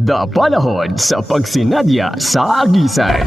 Panahon sa pagsinadya sa agisan.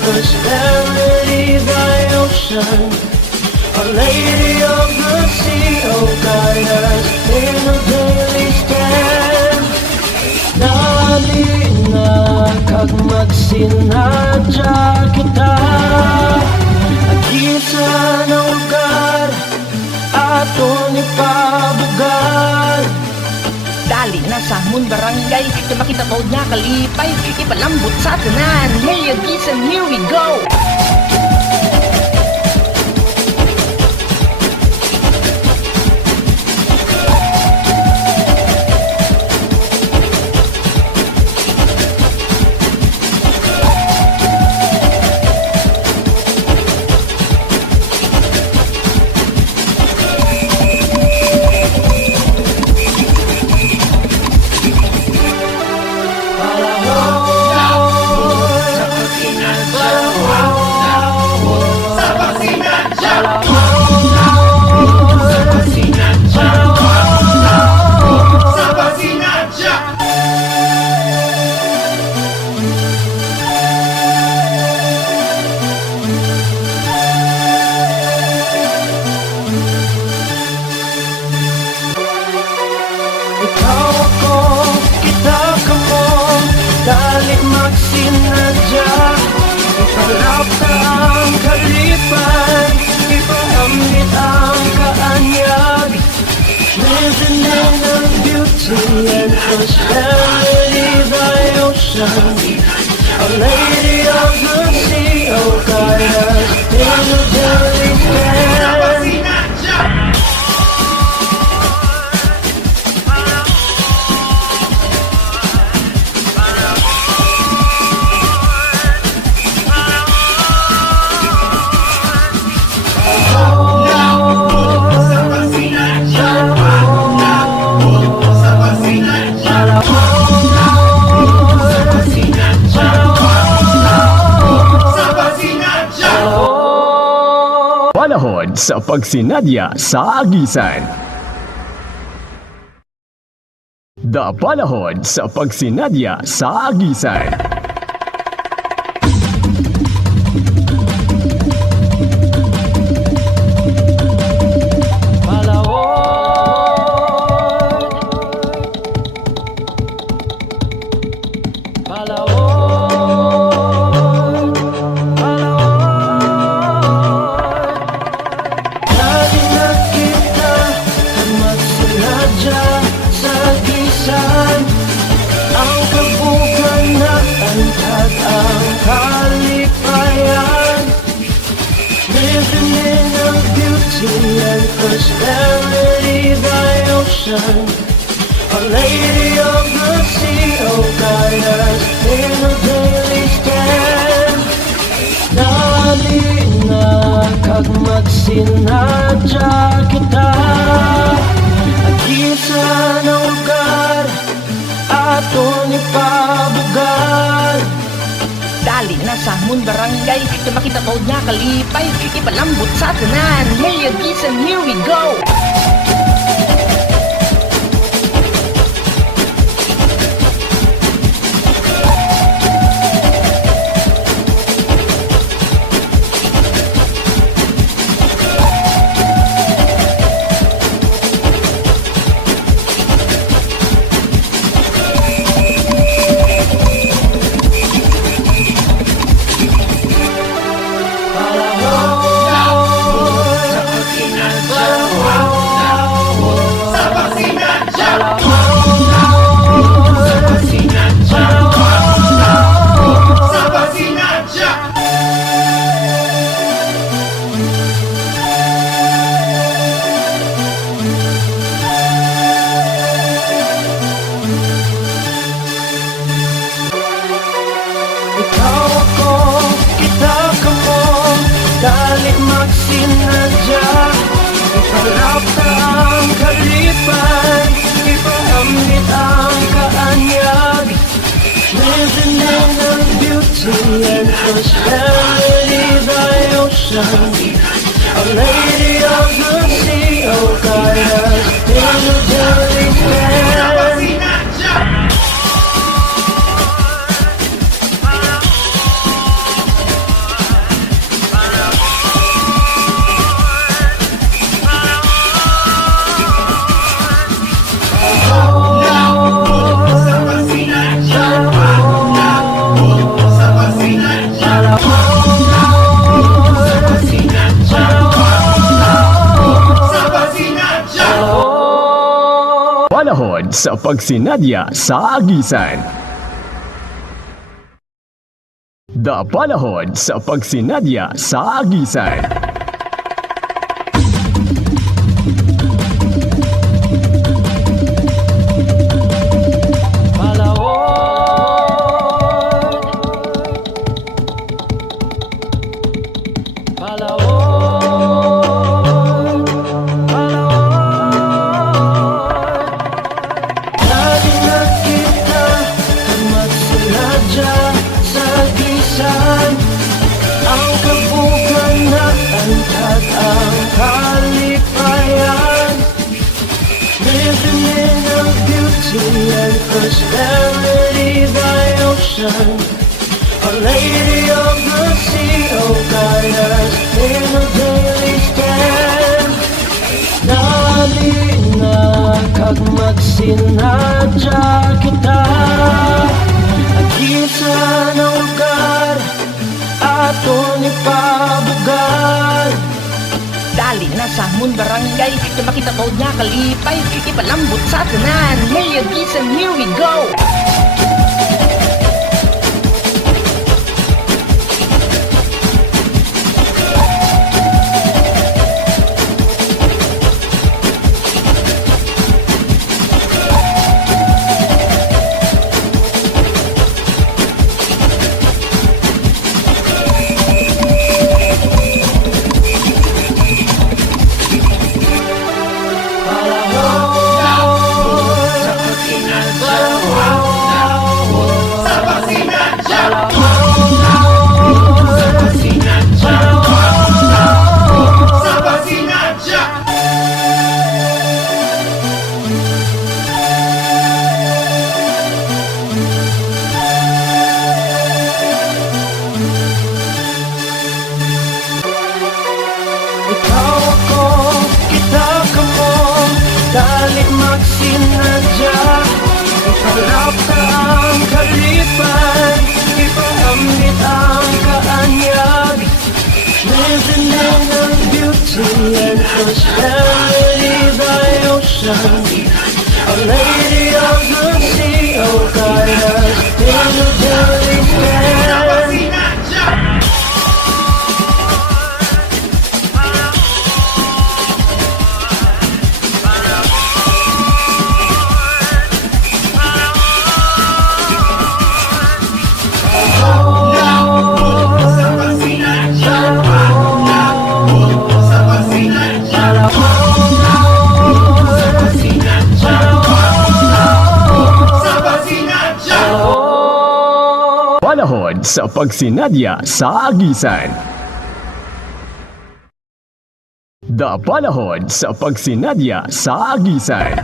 Prosperity, thy ocean, a lady of the sea, oh guide us in a daily stand. Dali na kag magsinadya kita, at isa ng lugar aton ipabugar. Dali na sa Mun Barangay, na makita ko niya kalipay, ipalambot sa tanan. Hey, agisan, here we go! Ikaw ako, kita ka mo, dali magsinadya. Ipalapta ang kalipay, ipahamit ang kaanyag. Living in the beauty and prosperity, thy ocean, a lady of the sea, oh guide us in a daily stand. Panahon sa pagsinadya sa agisan. Panahon sa pagsinadya sa agisan. Prosperity, thy ocean, a lady of the sea, oh guide us in a daily stand. Dali na kag magsinadya kita, at isa ng lugar aton ipabugar. Dali na sa Mun Barangay, na makita ko niya kalipay, ipalambot sa tanan. Hey, agisan, here we go! Wow. magsinadya, ipalap na ang kalipay, ipaambit ang kaanyag. Living in the beauty and prosperity, thy ocean, a lady of the sea, oh guide us in the daily stand. Panahon sa pagsinadya sa agisan. Panahon sa pagsinadya sa agisan. Prosperity, thy ocean, a lady of the sea, oh guide us in a daily stand. Dali na kag magsinadya kita, agisa ng lugar, aton ipabugar. Dali na sa Hamon Barangay, na makita ko niya kalipay, ipalambot sa tanan, may agisan, here we go! Dali magsinadya, ipalap na ang kalipay, ipaambit ang kaanyag. Living in the beauty and prosperity, thy ocean, a lady of the sea, oh guide us in the daily stand. Panahon sa pagsinadya sa agisan. Panahon sa pagsinadya sa agisan.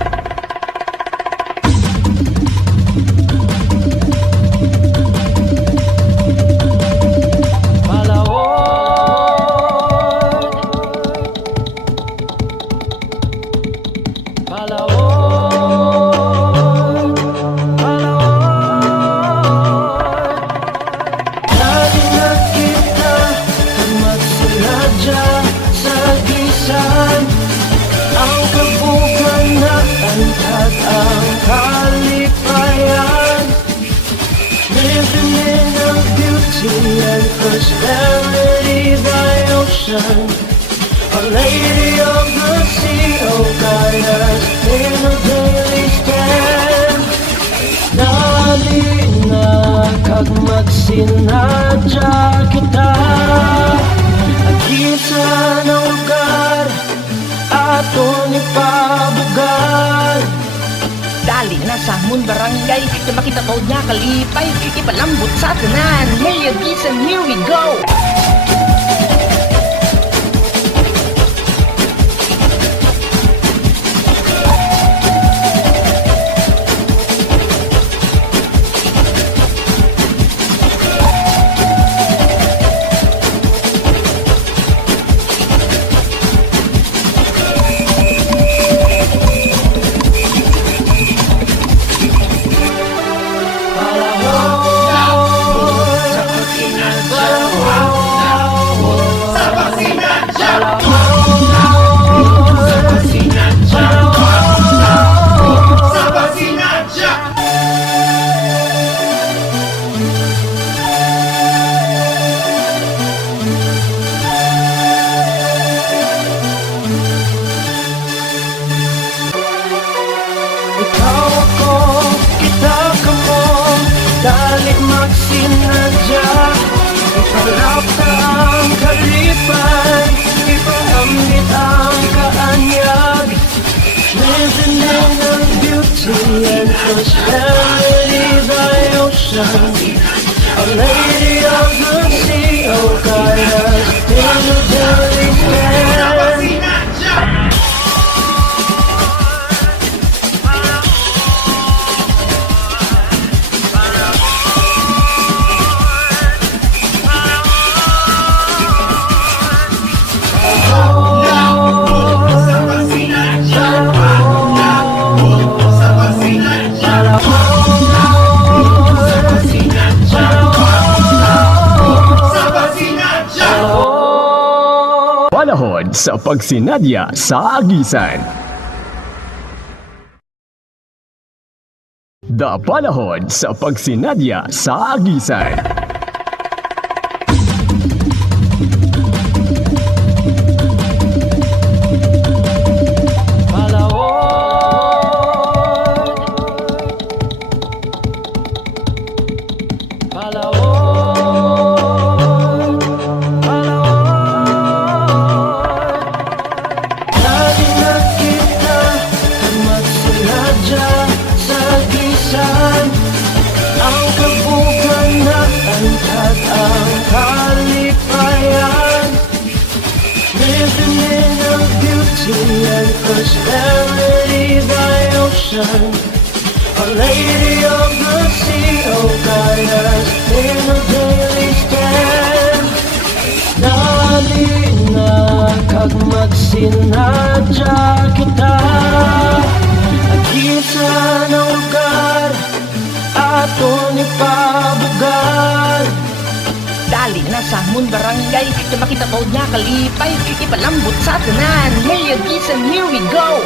Prosperity, thy ocean, a lady of the sea, oh guide us in a daily stand. Dali na kag magsinadya kita, agisa ng aton ipabugan. Dali na sa Hamon Barangay, na makita ko niya kalipay, ipalambot sa tanan. Hey, Agisan, here we go! Ikaw ako, kita ka mo, dali magsinadya. Ipalap ka ang kalipay, ipahamit ang kaanyag. Living in the beauty and prosperity thy ocean. A lady of the sea, oh guide us in the daily stand. Panahon sa pagsinadya sa agisan. Panahon sa pagsinadya sa agisan. Lagi na kita ang magsinadya sa gisan. Ang kabuganahan at ang kalipayan. Living in the beauty and prosperity thy ocean. A lady of the sea, oh guide us in a daily stand. Dali na kag magsinadya kita. Agisan ang lugar, aton ipabugan. Dali na sa Hamon Barangay, na makita ko niya kalipay, ipalambot sa tanan. Hey, Agisan, here we go!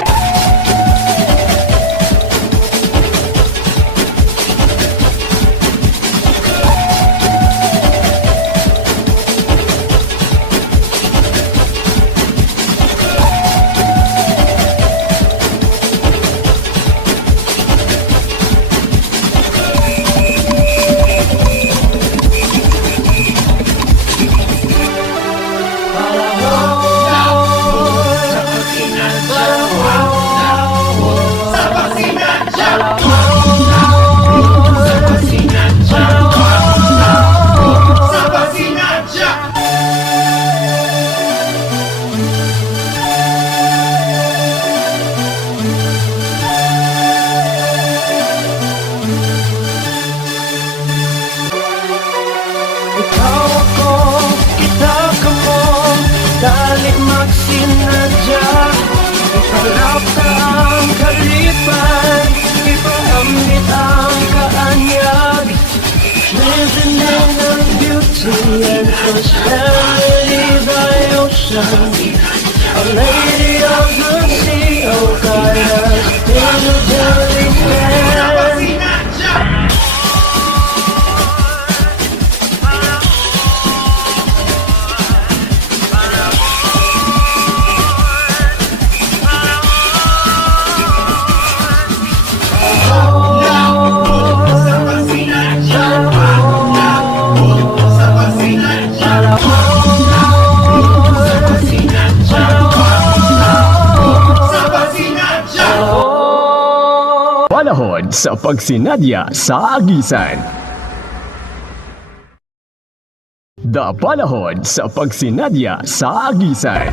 Ikaw ako, kita ka mo, dali magsinadya. Ipalap ka ang kalipay, ipahamit ang kaanyag. Living in the beauty and prosperity thy ocean. A lady of the sea, oh guide us in the daily stand. Panahon sa pagsinadya sa agisan. Panahon sa pagsinadya sa agisan.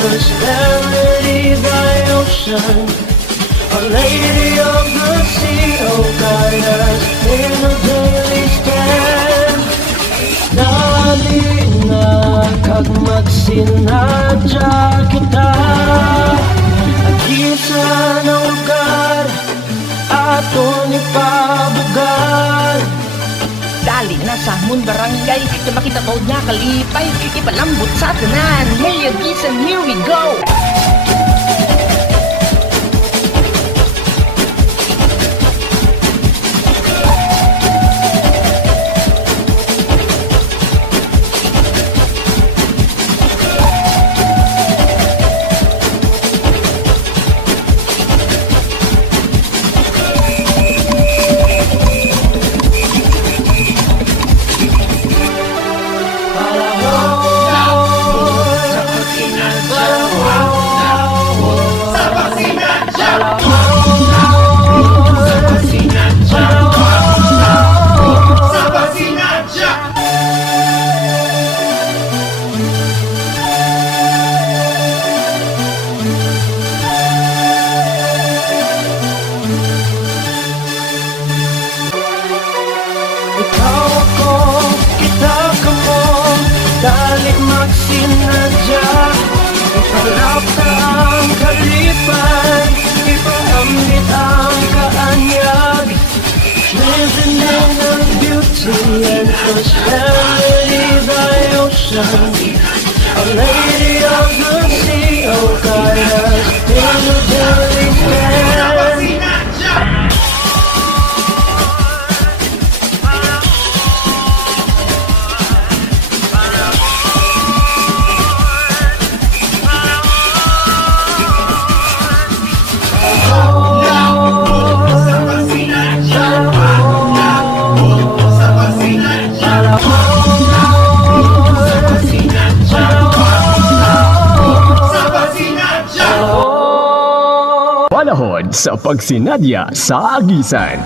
Prosperity by ocean, a lady of the sea, oh guide us in a daily stand. Dali na kag magsinadya kita, agisa ng lugar, aton ipabugan. Dali na sa Hamon Barangay, na makita ko niya kalipay, ipalambot sa tanan. Hey, agisan, here we go! Ikaw ako, kita ka mo, dali magsinadya. Iparap ka ang kalipay, ipaambit ang kaanyag. Living in the beauty and prosperity by ocean, a lady of the sea, oh guide us in the daily stand. Panahon sa pagsinadya sa agisan.